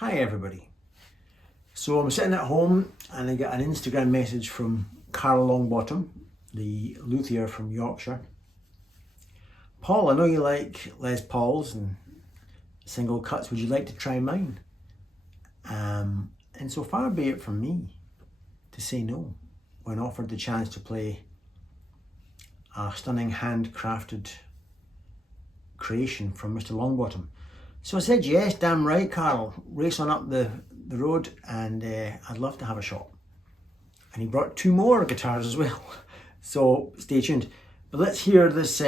Hi everybody. So I'm sitting at home and I get an Instagram message from Karl Longbottom, the luthier from Yorkshire. Paul, I know you like Les Pauls and single cuts. Would you like to try mine? And so far be it from me to say no when offered the chance to play a stunning handcrafted creation from Mr. Longbottom. So I said, yes, damn right, Karl, race on up the road and I'd love to have a shot. And he brought two more guitars as well. So stay tuned. But let's hear this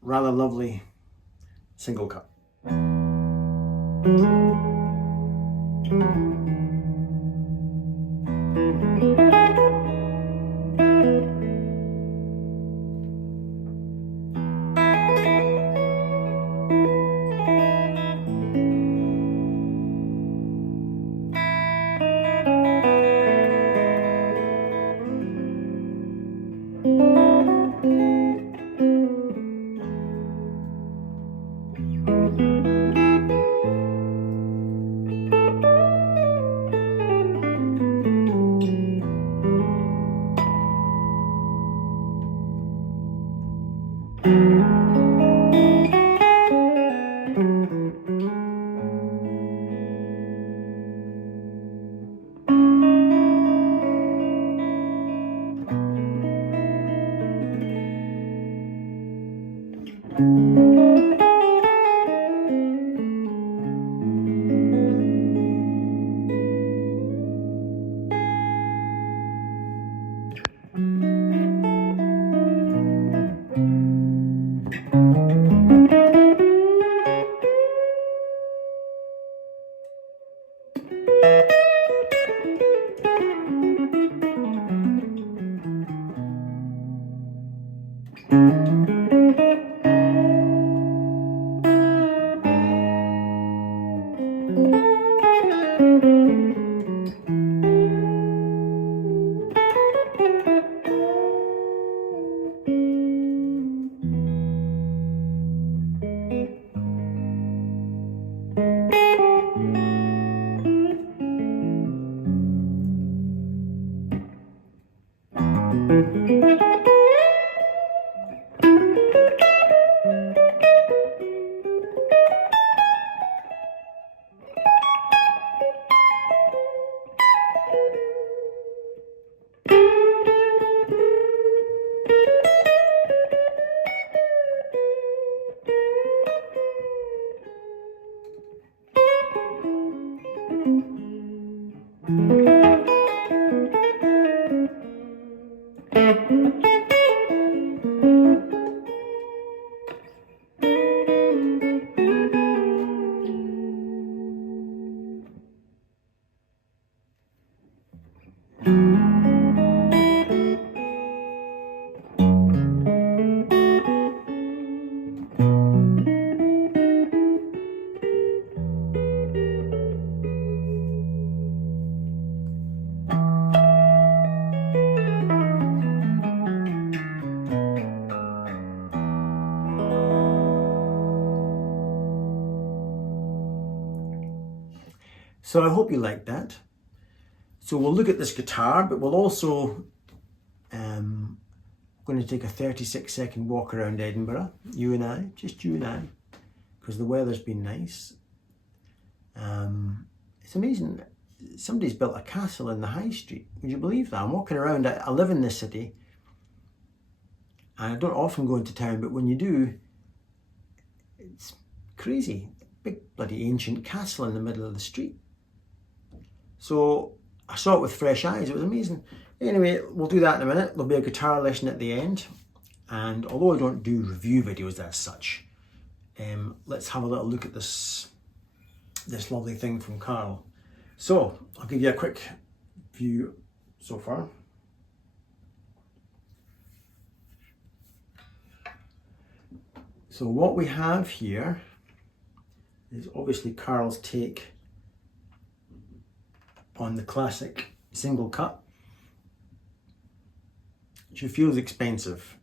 rather lovely single cut. So I hope you liked that. So we'll look at this guitar, but we'll also going to take a 36-second walk around Edinburgh, you and I, just you and I, because the weather's been nice. It's amazing, somebody's built a castle in the high street. Would you believe that? I'm walking around, I live in this city, and I don't often go into town, but when you do, it's crazy. Big bloody ancient castle in the middle of the street. So I saw it with fresh eyes, it was amazing. Anyway, we'll do that in a minute. There'll be a guitar lesson at the end. And although I don't do review videos as such, let's have a little look at this lovely thing from Karl. So I'll give you a quick view so far. So what we have here is obviously Karl's take on the classic single cut. She feels expensive,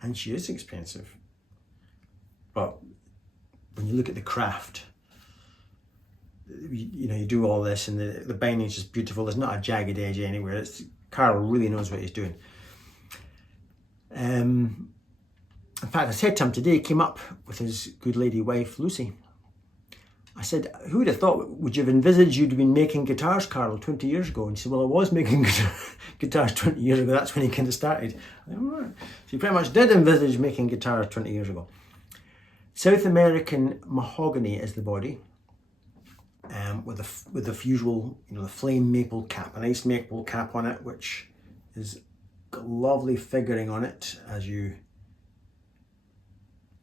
and she is expensive, but when you look at the craft, you know, you do all this and the binding is just beautiful. There's not a jagged edge anywhere. Karl really knows what he's doing. In fact, I said to him today, he came up with his good lady wife, Lucy. I said, who would have thought, would you have envisaged you'd been making guitars, Karl, 20 years ago? And he said, well, I was making guitars 20 years ago. That's when he kind of started. Said, right. So he pretty much did envisage making guitars 20 years ago. South American mahogany is the body, with the usual, you know, the flame maple cap, a nice maple cap on it, which is got lovely figuring on it as you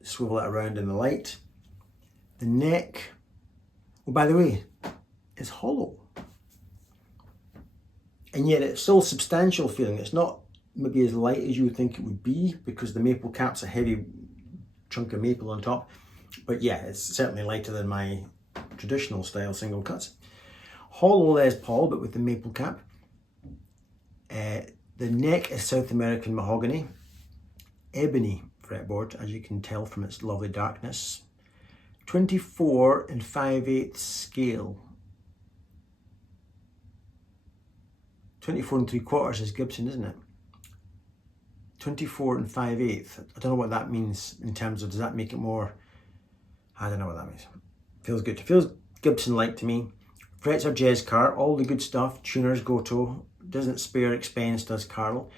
swivel it around in the light. The neck, oh, by the way, is hollow, and yet it's still substantial feeling. It's not maybe as light as you would think it would be because the maple cap's a heavy chunk of maple on top, but yeah, it's certainly lighter than my traditional style single cuts. Hollow Les Paul, but with the maple cap. The neck is South American mahogany, ebony fretboard, as you can tell from its lovely darkness. 24 5/8 scale. 24 3/4 is Gibson, isn't it? 24 5/8. I don't know what that means in terms of, does that make it more? I don't know what that means. Feels good. Feels Gibson-like to me. Frets are Jezcar, all the good stuff. Tuners Goto, doesn't spare expense, does Karl.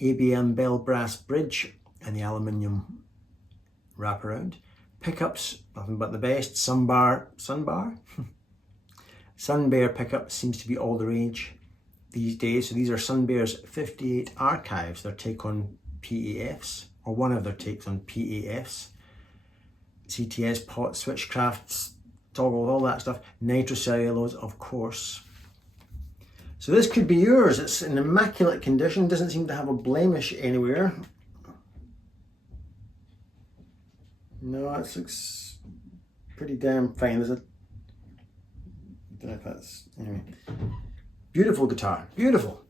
ABM Bell Brass Bridge and the aluminium wraparound. Pickups, nothing but the best. Sunbear pickup seems to be all the rage these days. So these are Sunbear's 58 archives, their take on PAFs, or one of their takes on PAFs. CTS, pot, switchcrafts, toggles, all that stuff. Nitrocellulose, of course. So this could be yours. It's in immaculate condition, doesn't seem to have a blemish anywhere. No, it looks pretty damn fine. There's a, I don't know if that's, anyway. Beautiful guitar, beautiful.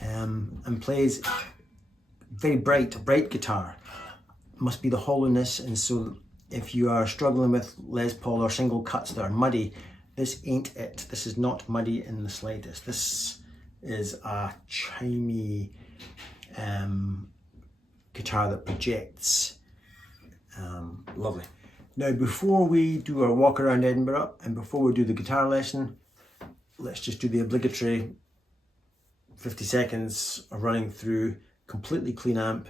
And plays very bright guitar. Must be the hollowness, and so if you are struggling with Les Paul or single cuts that are muddy, this ain't it. This is not muddy in the slightest. This is a chimey guitar that projects. Lovely. Now, before we do our walk around Edinburgh and before we do the guitar lesson, let's just do the obligatory 50 seconds of running through completely clean amp,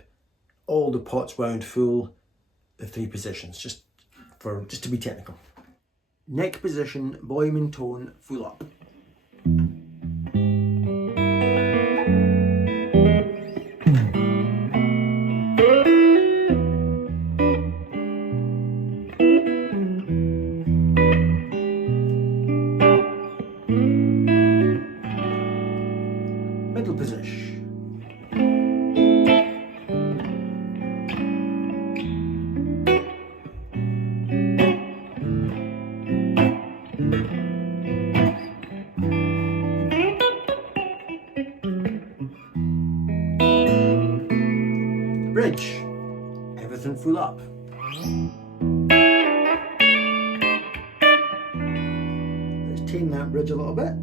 all the pots wound full, the 3 positions, just to be technical. Neck position, volume and tone, full up. Middle position. Bridge, everything full up. Let's tame that bridge a little bit.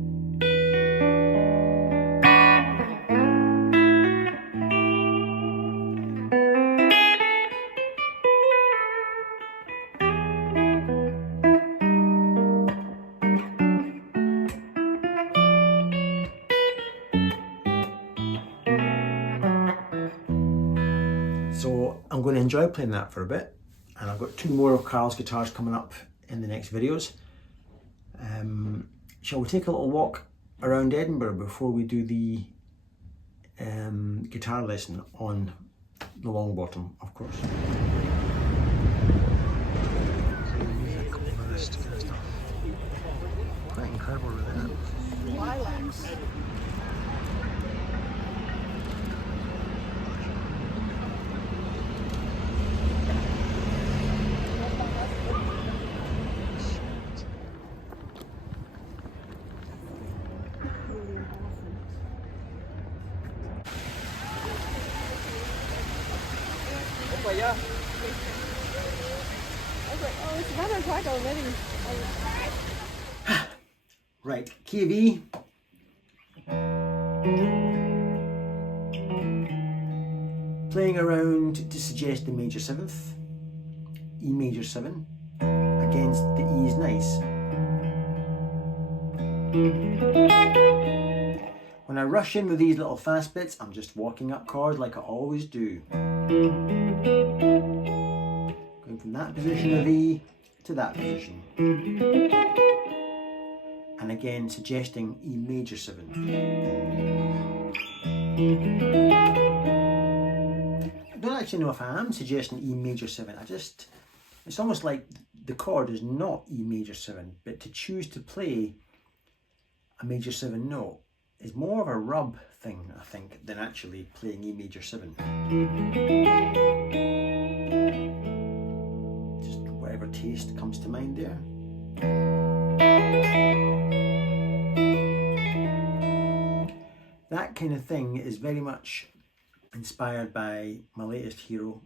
So I'm going to enjoy playing that for a bit, and I've got 2 more of Karl's guitars coming up in the next videos. Shall we take a little walk around Edinburgh before we do the guitar lesson on the Longbottom, of course. Quite incredible, isn't it? Lilacs. I was like, oh, it's 11 o'clock already. Right, key of E. Playing around to suggest the major 7th, E major 7, against the E is nice. When I rush in with these little fast bits, I'm just walking up chords like I always do. Going from that position of E to that position. And again suggesting E major 7. I don't actually know if I am suggesting E major 7. It's almost like the chord is not E major 7, but to choose to play a major 7 note is more of a rub thing, I think, than actually playing E major 7. Just whatever taste comes to mind there. That kind of thing is very much inspired by my latest hero,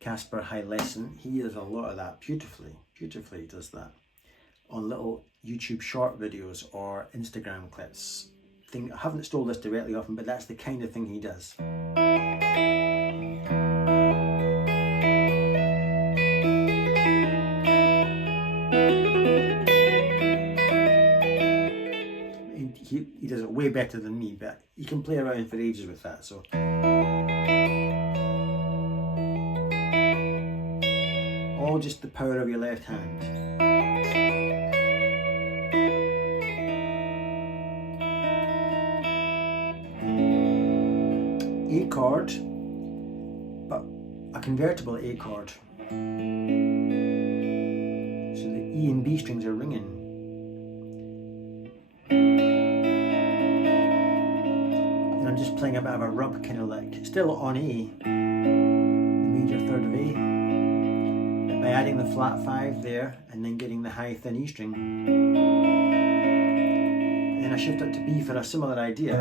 Casper Highlesson. He does a lot of that beautifully he does that on little YouTube short videos or Instagram clips. I haven't stole this directly off him, but that's the kind of thing he does. He does it way better than me, but you can play around for ages with that. So all just the power of your left hand. A chord, but a convertible A chord. So the E and B strings are ringing. And I'm just playing a bit of a rub kind of lick, still on A, the major 3rd of A. By adding the flat 5 there and then getting the high thin E string. And then I shift up to B for a similar idea.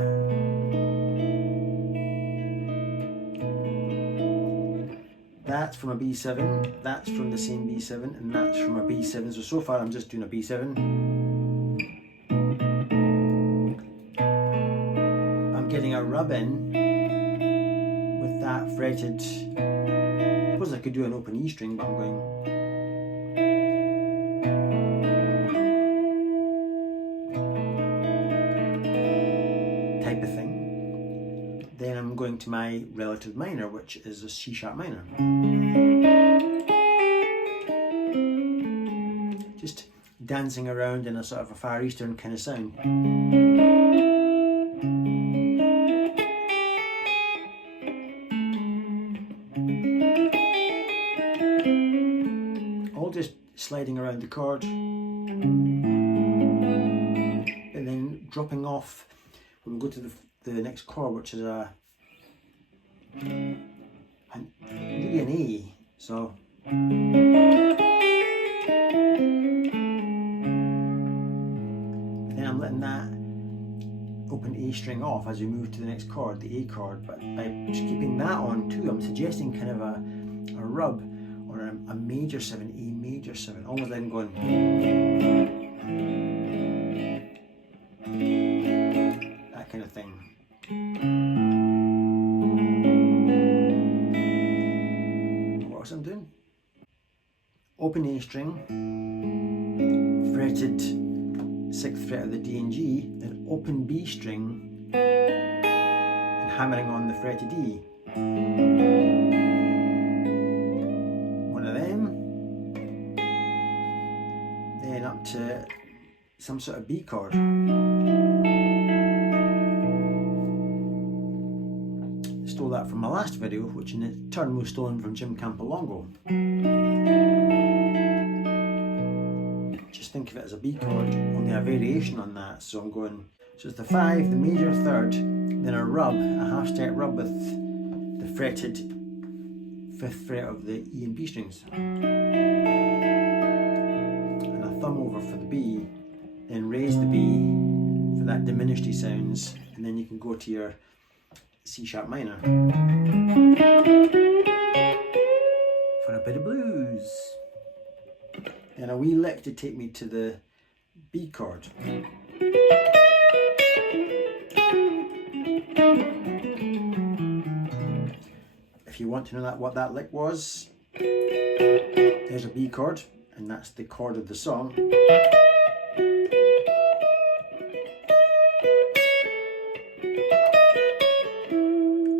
That's from a B7, that's from the same B7, and that's from a B7. So far I'm just doing a B7. I'm getting a rub in with that fretted. I suppose I could do an open E string, but I'm going type of thing. Then I'm going to my relative minor, which is a C sharp minor. Just dancing around in a sort of a Far Eastern kind of sound. Just sliding around the chord and then dropping off when we go to the next chord, which is really an A. So then I'm letting that open A string off as we move to the next chord, the A chord, but by just keeping that on too, I'm suggesting kind of a rub or a major 7, A major 7, almost like I'm going that kind of thing. What else I'm doing? Open A string, fretted 6th fret of the D and G, then open B string and hammering on the fretted E. Then up to some sort of B chord. Stole that from my last video, which in turn was stolen from Jim Campolongo. Just think of it as a B chord, only a variation on that. So I'm going, so it's the 5, the major 3rd, then a rub, a half step rub with the fretted 5th fret of the E and B strings. Thumb over for the B, then raise the B for that diminished E sounds, and then you can go to your C sharp minor for a bit of blues. And a wee lick to take me to the B chord. If you want to know what that lick was, there's a B chord, and that's the chord of the song.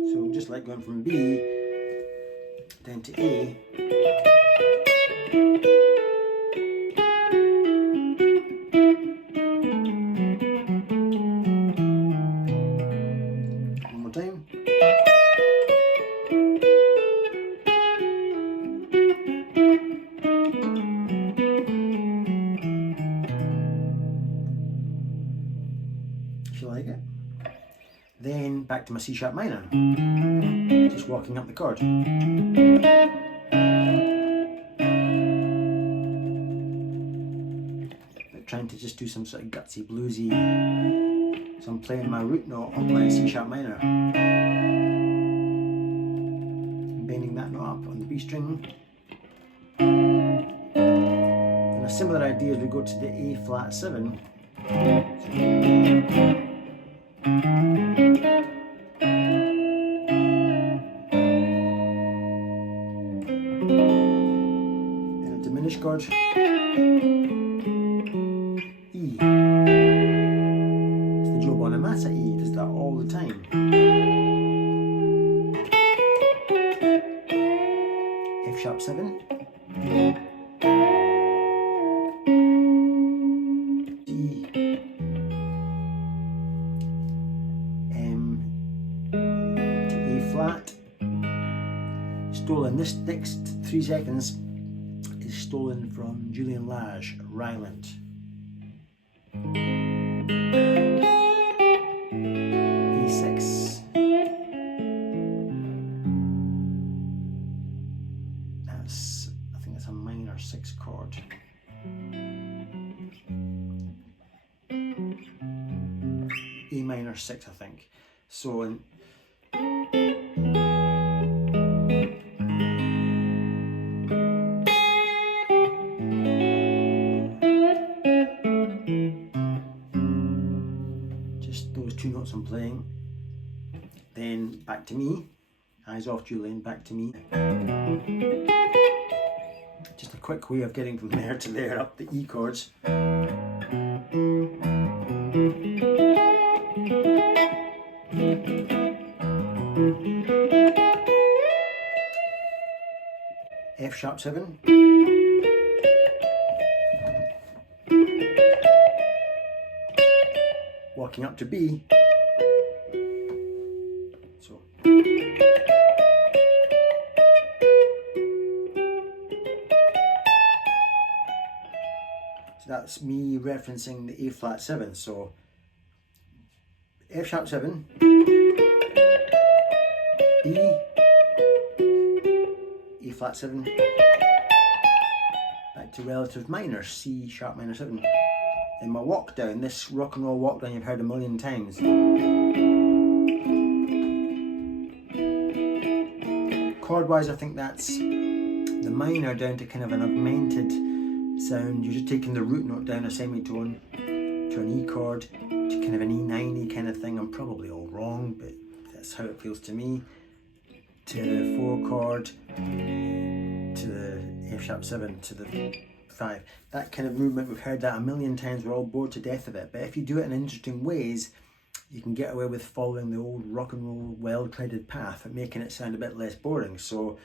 So I'm just like going from B down to A. One more time. If you like it. Then back to my C sharp minor, just walking up the chord. But trying to just do some sort of gutsy bluesy. So I'm playing my root note on my C sharp minor, bending that note up on the B string. And a similar idea as we go to the A flat 7. And a diminished chord, E. It's the Joe Bonamassa E, it does that all the time. F sharp 7. D. To A flat. Stolen. This next 3 seconds is stolen from Julian Lage, Roland. A6. I think that's a minor 6 chord. A minor 6, I think. So just those 2 notes I'm playing. Then back to me. Eyes off Julian, back to me. Just a quick way of getting from there to there up the E chords. F sharp 7. Walking up to B. So that's me referencing the A flat 7. So F sharp 7, B, A flat 7, back to relative minor, C sharp minor 7. Then my walk down, this rock and roll walk down you've heard a million times. Chord wise, I think that's the minor down to kind of an augmented sound. You're just taking the root note down a semitone to an E chord to kind of an E9 kind of thing. I'm probably all wrong, but that's how it feels to me. To the 4 chord, to the F sharp 7, to the 5. That kind of movement, we've heard that a million times, we're all bored to death of it. But if you do it in interesting ways, you can get away with following the old rock and roll well-treaded path and making it sound a bit less boring. So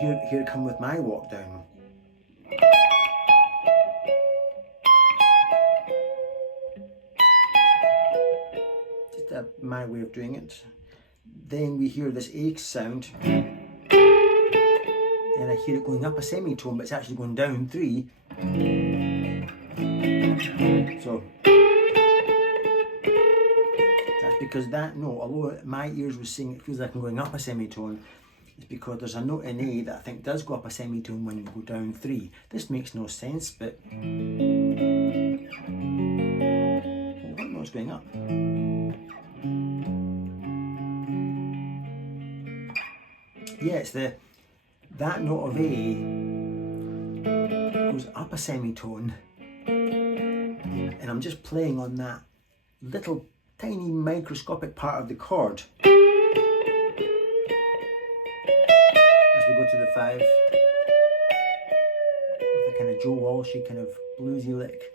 here come with my walk down. Just my way of doing it. Then we hear this A sound, and I hear it going up a semitone, but it's actually going down 3. So that's because that note, although my ears were saying it feels like I'm going up a semitone, it's because there's a note in A that I think does go up a semitone when you go down 3. This makes no sense, but well, what note's going up? Yeah, it's that note of A goes up a a semitone, and I'm just playing on that little tiny microscopic part of the chord. As we go to the 5, with a kind of Joe Walshy kind of bluesy lick.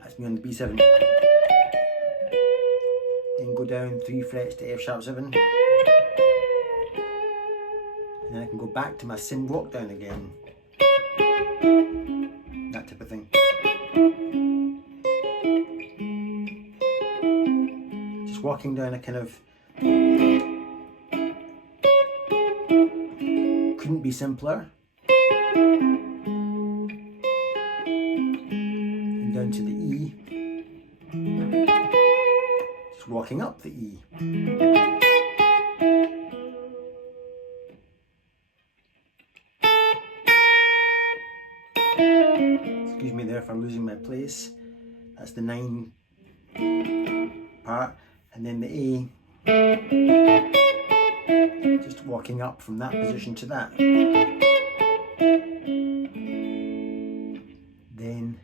That's me on the B7. Then go down 3 frets to F sharp 7. And then I can go back to my sim walk down again. That type of thing. Just walking down a kind of, couldn't be simpler. And down to the E. Just walking up the E. Excuse me there for losing my place. That's the 9 part, and then the A, just walking up from that position to that. Then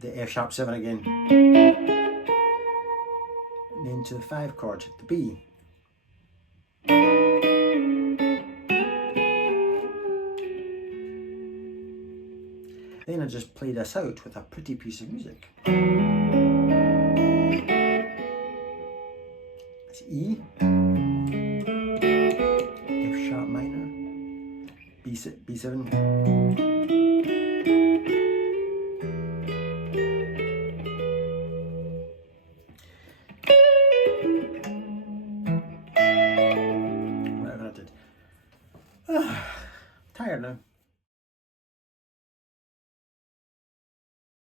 the F sharp 7 again, and then to the 5 chord, the B. Then I just play this out with a pretty piece of music. It's E, F sharp minor, B7,